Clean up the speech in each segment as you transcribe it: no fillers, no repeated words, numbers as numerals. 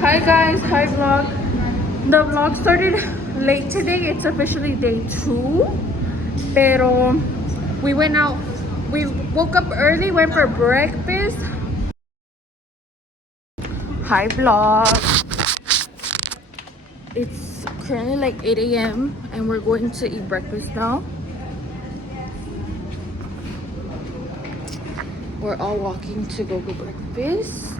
Hi guys, hi vlog. The vlog started late today. It's officially day 2. Pero we went out. We woke up early, went for breakfast. Hi vlog. It's currently like 8 a.m. and we're going to eat breakfast now. We're all walking to go get breakfast.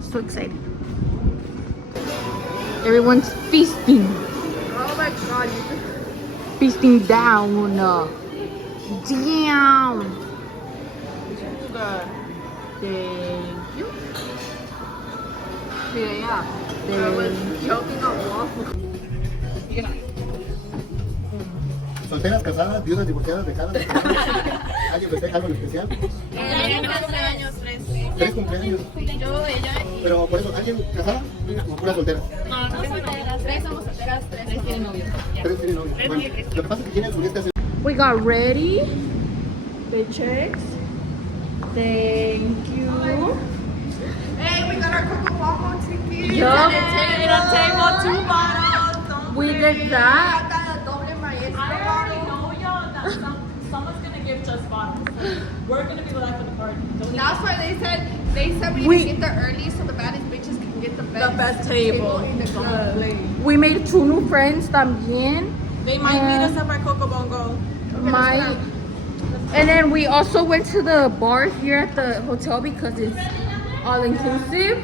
So excited. Everyone's feasting. Oh my god. Feasting down. Damn. Thank you. Yeah. I was choking on waffle. Solteras, casadas, viudas, divorciadas, dejadas. ¿Alguien festeja algo en especial? Años, 3. 3 cumpleaños. Yo, ella Pero por eso, ¿alguien casada o pura soltera? No, no solteras. 3 somos solteras, 3 tienen novio. 3 tienen novio. Bueno, lo que pasa es que tienen su hace. We got ready. The checks. Thank you. Hey, we got our Coco Waffle ticket. Yup. And a table, 2 bottles. We did that. I already know y'all that someone's gonna give just bottles. We're gonna be the life of the party. That's why they said we need to get there early so the baddest bitches can get the best table. in the club. We made 2 new friends también. They might meet us up at Coco Bongo. My, and then we also went to the bar here at the hotel because it's all inclusive.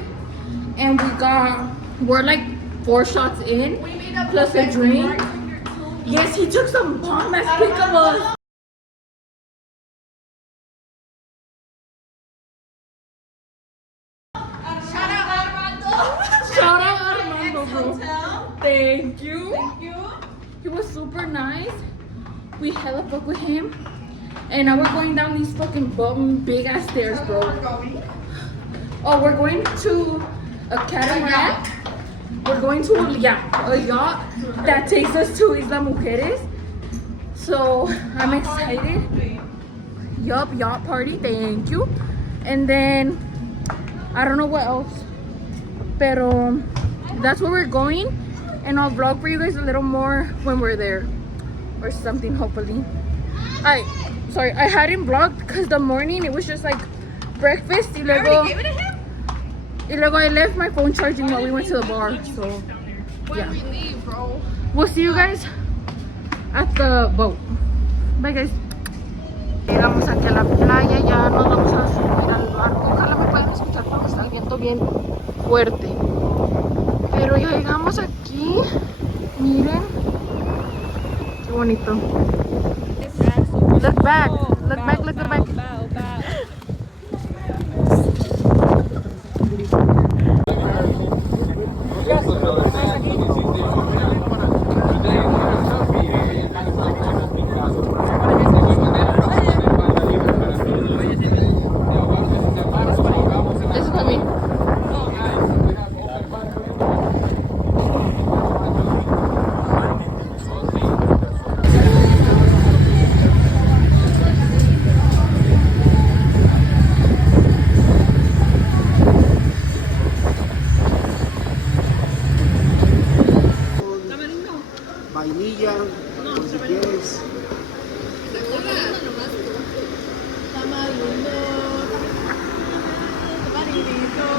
And we're like 4 shots in, plus a drink. Yes, he took some bomb ass pic of us. Shout out Armando, bro. Thank you. He was super nice. We hella fuck with him. And now we're going down these fucking big ass stairs, bro. Oh, we're going to a catamaran. We're going to a yacht that takes us to Isla Mujeres. So I'm excited. Yup, yacht party, thank you. And then I don't know what else. Pero that's where we're going. And I'll vlog for you guys a little more when we're there. Or something, hopefully. I hadn't vlogged because the morning it was just like breakfast. Y luego, Give it to him? y luego I left my phone charging while we went to the bar. So When yeah. we leave, bro. We'll see you guys at the boat. Bye guys. Llegamos aquí a la playa, ya nos vamos a subir al barco. Ojalá me puedan escuchar porque está el viento bien fuerte. Pero ya llegamos aquí. Miren. Qué bonito. Look back. Look back, look back. Eso también. Vainilla, si quieres.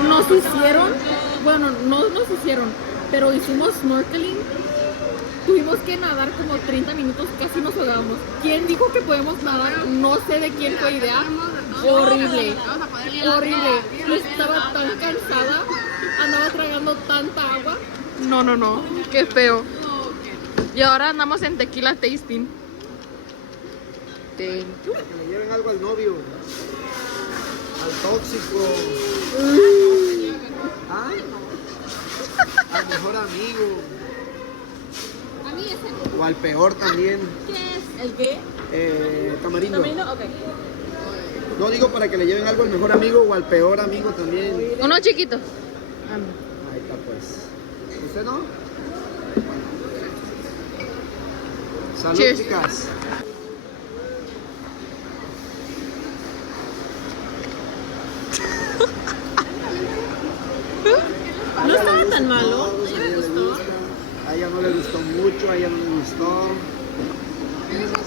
Nos hicieron, bueno, no nos hicieron, pero hicimos snorkeling. Tuvimos que nadar como 30 minutos, casi nos ahogamos. ¿Quién dijo que podemos nadar? No sé de quién fue idea. Horrible, horrible. Yo estaba tan cansada, andaba tragando tanta agua. No, qué feo. Y ahora andamos en tequila tasting. Thank you. Que le lleven algo al novio. Al tóxico. ¿Ah? Al mejor amigo. A mí ese. O al peor también. ¿Qué es? ¿El qué? Tamarindo. ¿Tamarindo? Ok. No digo para que le lleven algo al mejor amigo o al peor amigo también. Uno chiquito. Ahí está pues. ¿Usted no? Salud, Cheers. chicas. No estaba tan malo. A ella me gustó. A ella no le gustó mucho, a ella no le gustó.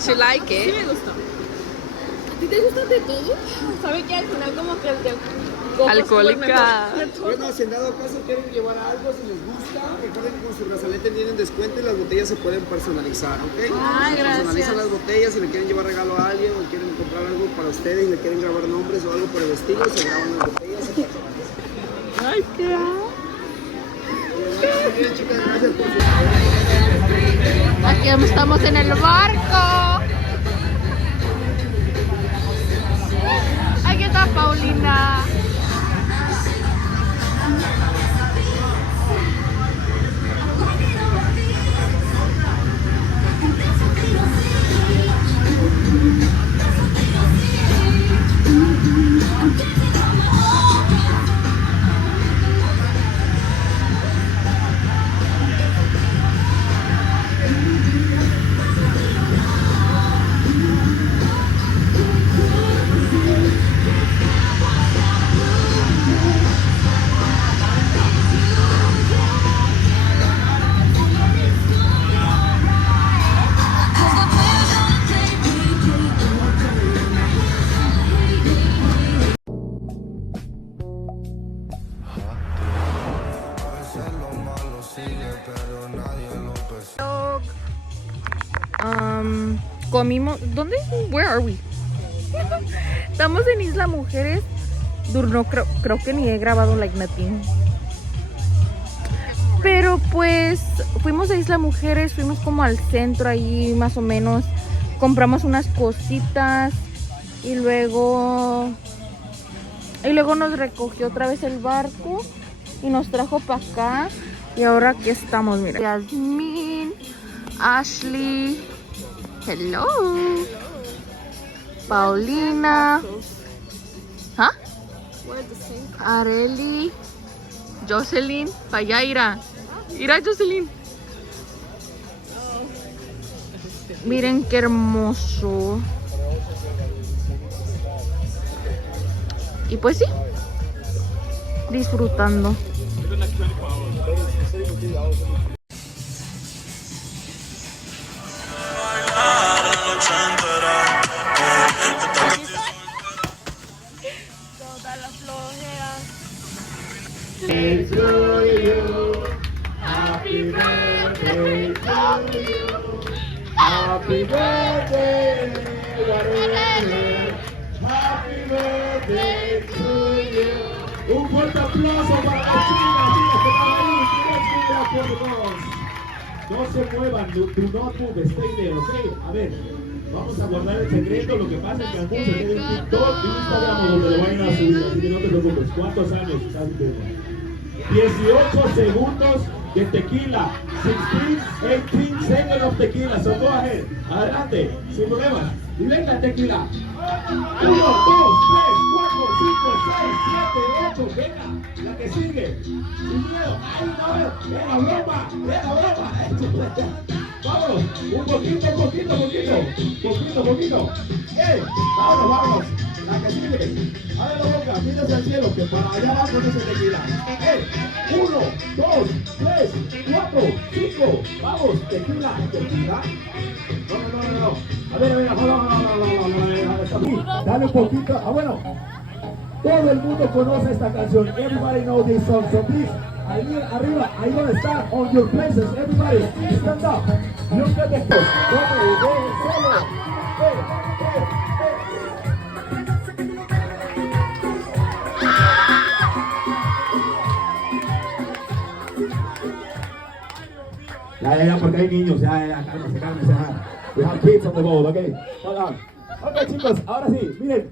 She like Sí it. me gustó. ¿A ti te gusta de todo? ¿Sabe que al final como que el de coco Alcohólica. Mejor. Bueno, si en dado caso quieren llevar algo, si les gusta, recuerden que con su brazalete tienen descuento y las botellas se pueden personalizar, ¿ok? Ay, gracias. Personalizan las botellas, si le quieren llevar regalo a alguien o quieren comprar algo para ustedes y le quieren grabar nombres o algo por el estilo, se graban las botellas. Se personalizan. Ay, qué Muy bien, chicas, gracias por su... Aquí estamos en el barco. Aquí está Paulina. Comimos. ¿Dónde? Where are we? Estamos en Isla Mujeres. No creo que ni he grabado like nothing. Pero pues fuimos a Isla Mujeres, fuimos como al centro ahí más o menos. Compramos unas cositas y luego nos recogió otra vez el barco y nos trajo para acá. Y ahora aquí estamos, mira. Yasmin, Ashley, hello, Paulina, ¿ah? Areli, Jocelyn, para allá irá. Irá Jocelyn. Miren qué hermoso. Y pues sí, disfrutando. Toda la flojera. Happy birthday to you. Happy birthday, Guadalupe. Happy birthday to you. Un fuerte aplauso para las chicas que están ahí. Let's give it up for the girls. No se muevan, do not move, stay there, ¿ok? A ver, vamos a guardar el secreto. Lo que pasa es que Cancún se tiene un TikTok y un Instagram donde lo vayan a subir, así que no te preocupes. ¿Cuántos años estás viendo? 18 segundos de tequila. 16, 18 seconds of tequila. So go ahead. Adelante, sin problemas. Y venga tequila. 1, 2, 3, 4, 5, 6, 7, 8. Venga, la que sigue. Sin miedo. Ay, no, venga, broma. Venga, broma. Vámonos. Un poquito. Vámonos. La que sigue. Abre la boca, mírase al cielo, que para allá va con ese tequila. 1, 2, 3, 4, 5. Vamos, tequila. No. A ver, dale un poquito. Bueno, todo el mundo conoce esta canción. Everybody knows this song. So please, arriba, ahí donde están, on your places, everybody, stand up. Look at the post. Solo. Ya, porque hay niños, cálmense. We have kids on the boat, okay? Hold on. Ok, chicos, ahora sí, miren,